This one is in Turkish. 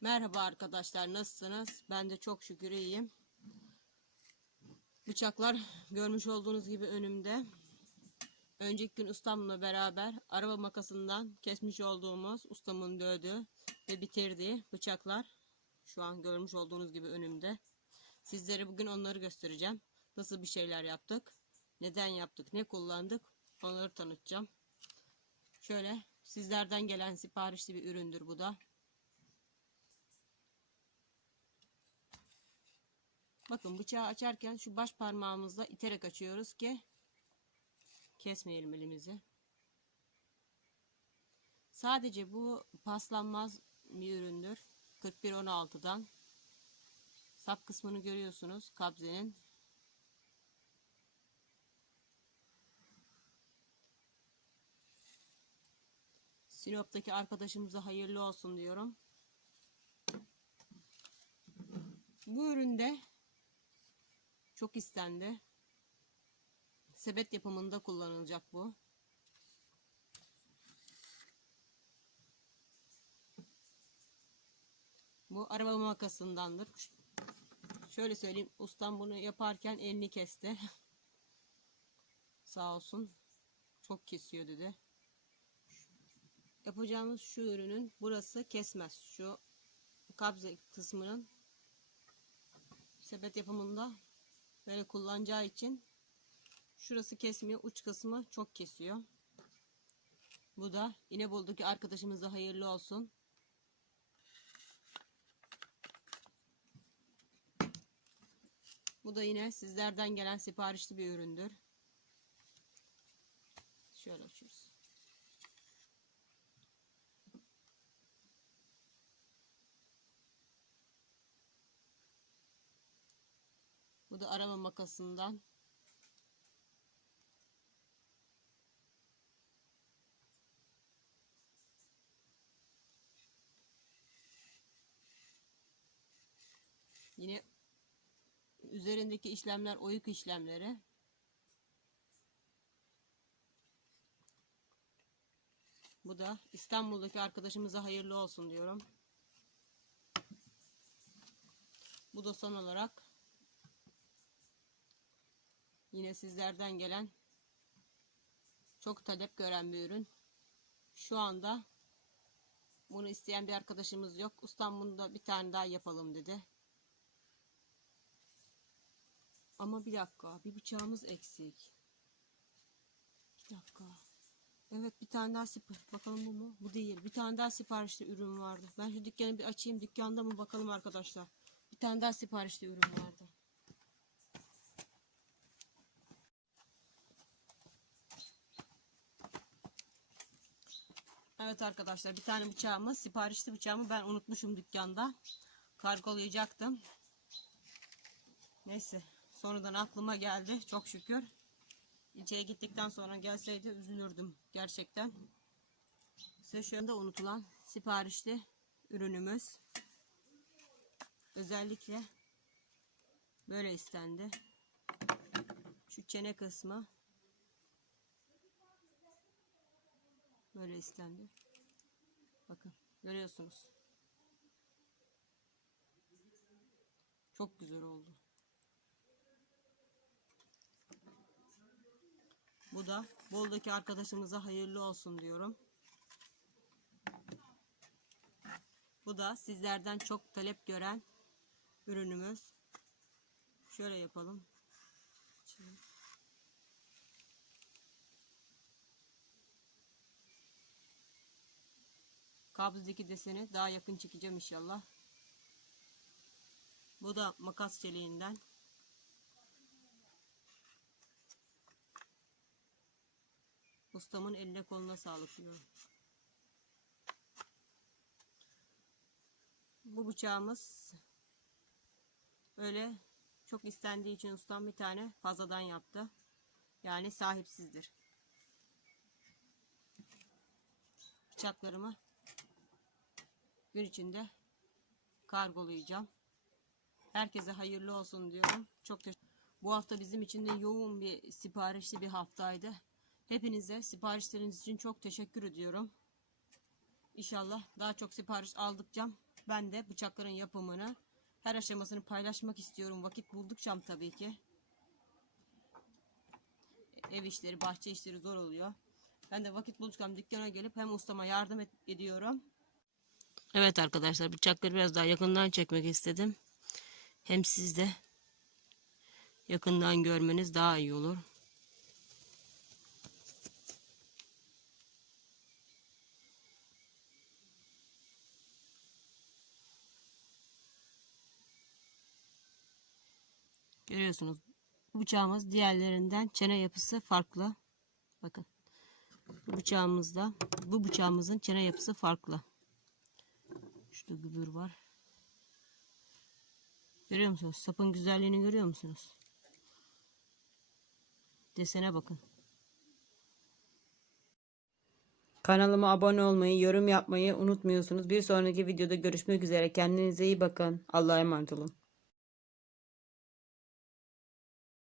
Merhaba arkadaşlar nasılsınız? Ben de çok şükür iyiyim. Bıçaklar görmüş olduğunuz gibi önümde. Önceki gün ustamla beraber araba makasından kesmiş olduğumuz ustamın dövdüğü ve bitirdiği bıçaklar şu an görmüş olduğunuz gibi önümde. Sizlere bugün onları göstereceğim. Nasıl bir şeyler yaptık, neden yaptık, ne kullandık onları tanıtacağım. Şöyle sizlerden gelen siparişli bir üründür bu da. Bakın bıçağı açarken şu baş parmağımızla iterek açıyoruz ki kesmeyelim elimizi. Sadece bu paslanmaz bir üründür. 4116'dan. Sap kısmını görüyorsunuz kabzenin. Sinop'taki arkadaşımıza hayırlı olsun diyorum. Bu üründe çok istendi. Sebet yapımında kullanılacak bu. Bu araba makasındandır. Şöyle söyleyeyim. Ustam bunu yaparken elini kesti. Sağ olsun. Çok kesiyor dedi. Yapacağımız şu ürünün burası kesmez. Şu kabze kısmının sepet yapımında böyle kullanacağı için şurası kesmiyor. Uç kısmı çok kesiyor. Bu da İnebolu'daki arkadaşımıza hayırlı olsun. Bu da yine sizlerden gelen siparişli bir üründür. Şöyle açıyoruz. Bu da arama makasından. Yine üzerindeki işlemler oyuk işlemleri. Bu da İstanbul'daki arkadaşımıza hayırlı olsun diyorum. Bu da son olarak Yine sizlerden gelen çok talep gören bir ürün. Şu anda bunu isteyen bir arkadaşımız yok. Ustam bunu da bir tane daha yapalım dedi. Ama bir dakika. Bir bıçağımız eksik. Bir dakika. Evet bir tane daha sipariş. Bakalım bu mu? Bu değil. Bir tane daha siparişli ürün vardı. Ben şu dükkanı bir açayım. Dükkanda mı bakalım arkadaşlar. Bir tane daha siparişli ürün vardı. Evet arkadaşlar bir tane bıçağımız siparişli bıçağımı ben unutmuşum dükkanda. Kargolayacaktım. Neyse sonradan aklıma geldi çok şükür. İlçeye gittikten sonra gelseydi üzülürdüm gerçekten. Size şu unutulan siparişli ürünümüz. Özellikle böyle istendi. Şu çene kısmı Böyle istendi. Bakın görüyorsunuz. Çok güzel oldu. Bu da Bol'daki arkadaşımıza hayırlı olsun diyorum. Bu da sizlerden çok talep gören ürünümüz. Şöyle yapalım. Kabzdaki deseni daha yakın çekeceğim inşallah. Bu da makas çeliğinden. Ustamın eline koluna sağlık diyorum. Bu bıçağımız öyle çok istendiği için ustam bir tane fazladan yaptı. Yani sahipsizdir. Bıçaklarımı gün içinde kargolayacağım. Herkese hayırlı olsun diyorum. Çok teşekkür Bu hafta bizim için de yoğun bir siparişli bir haftaydı. Hepinize siparişleriniz için çok teşekkür ediyorum. İnşallah daha çok sipariş aldıkça ben de bıçakların yapımını her aşamasını paylaşmak istiyorum. Vakit buldukça tabii ki. Ev işleri, bahçe işleri zor oluyor. Ben de vakit buldukça dükkana gelip hem ustama yardım ediyorum. Evet arkadaşlar bıçakları biraz daha yakından çekmek istedim. Hem siz de yakından görmeniz daha iyi olur. Görüyorsunuz bıçağımız diğerlerinden çene yapısı farklı. Bakın bıçağımızda bu bıçağımızın çene yapısı farklı. Şurada gübür var. Görüyor musunuz? Sapın güzelliğini görüyor musunuz? Desene bakın. Kanalıma abone olmayı, yorum yapmayı unutmuyorsunuz. Bir sonraki videoda görüşmek üzere. Kendinize iyi bakın. Allah'a emanet olun.